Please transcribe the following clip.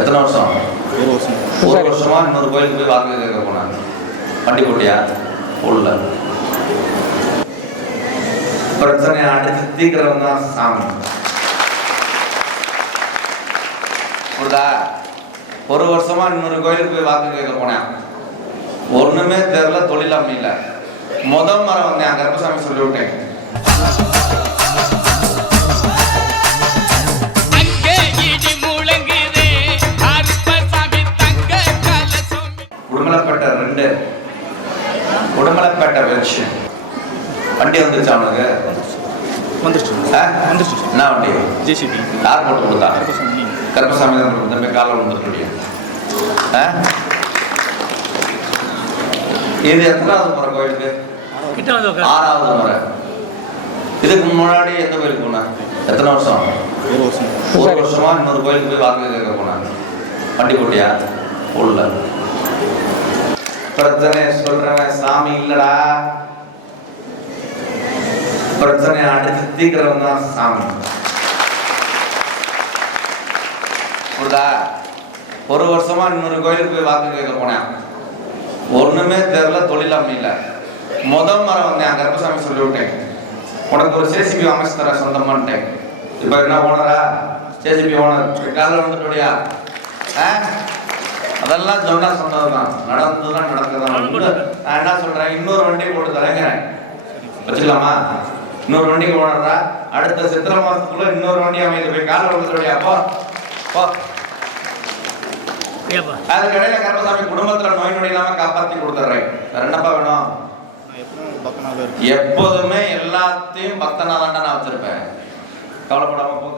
எத்தனை வருஷம்? ஒரு வருஷம் ஒரு வருஷமா இன்னொரு கோயிலுக்கு போய் வாக்கு கேட்க போனாங்க. வண்டி போட்டியா உள்ள பிரச்சனை அடிச்சு தீக்கிறவன் தான் சாமி. புரியுதா? ஒரு வருஷமா இன்னொரு கோயிலுக்கு போய் வாக்கு கேட்க போனேன். ஒண்ணுமே தெரியல தொழில் அமையல. முத மரம் வந்தேன் கர்பசாமி சொல்லி விட்டேன் உடுமலைப்பேட்டை ரெண்டு. உடுமலைப்பேட்டை வெச்சு. வண்டி வந்துருச்சு அவனுக்கு வந்துருச்சு? வந்துருச்சு. என்ன வண்டி? ஜேசிபி யார் போட்டு கொடுத்தா? கருப்பசாமி. வந்துருக்கீங்க இது எத்தனாவது முறை கோயிலுக்கு. ஆறாவது முறை. இதுக்கு முன்னாடி எந்த கோயிலுக்கு போன? எத்தனை வருஷம்? ஒரு வருஷம். ஒரு வருஷமா இன்னொரு கோயிலுக்கு போய் வாக்கு கேட்க போனாங்க வண்டி போட்டியா? உள்ள பிரச்சனை சொல்றவன் சாமி இல்லடா. பிரச்சனை அடிச்சு தீக்கிறவன் தான் சாமி. புரியுதா? ஒரு வருஷமா இன்னொரு கோயிலுக்கு போய் வாக்கு கேட்க போனேன். ஒண்ணுமே தெரியல தொழில் அமையல. முத மரம் வந்தேன் கருப்பசாமி சொல்லி விட்டேன் உனக்கு ஒரு சேசிபி அமைச்சு தர சொந்தமான்ட்டேன். இப்ப என்ன ஓனரா சேசிபி ஓனர் காலைல வந்துட்டோடியா ஆ? அதெல்லாம் சொன்னா சொன்னதுதான். நடந்ததுதான் நடக்கதான். நான் என்ன சொல்றேன்? இன்னொரு வண்டி போட்டு தரேங்கிறேன். வச்சுக்கலாமா? இன்னொரு வண்டிக்கு ஓனரா அடுத்த சித்திரை மாசத்துக்குள்ள இன்னொரு வண்டி அமைது போய் காலைல வந்துட்டோடியா போ. போ. ஏப்பா அதுக்கு இடையில கருப்பசாமி குடும்பத்துல நோய் நொடி இல்லாம காப்பாத்தி கொடுத்துட்றேன் வேற என்னப்பா வேணும்? எப்போதுமே எல்லாத்தையும் பக்தனா நான் வச்சிருப்பேன். கவலைப்படாம போ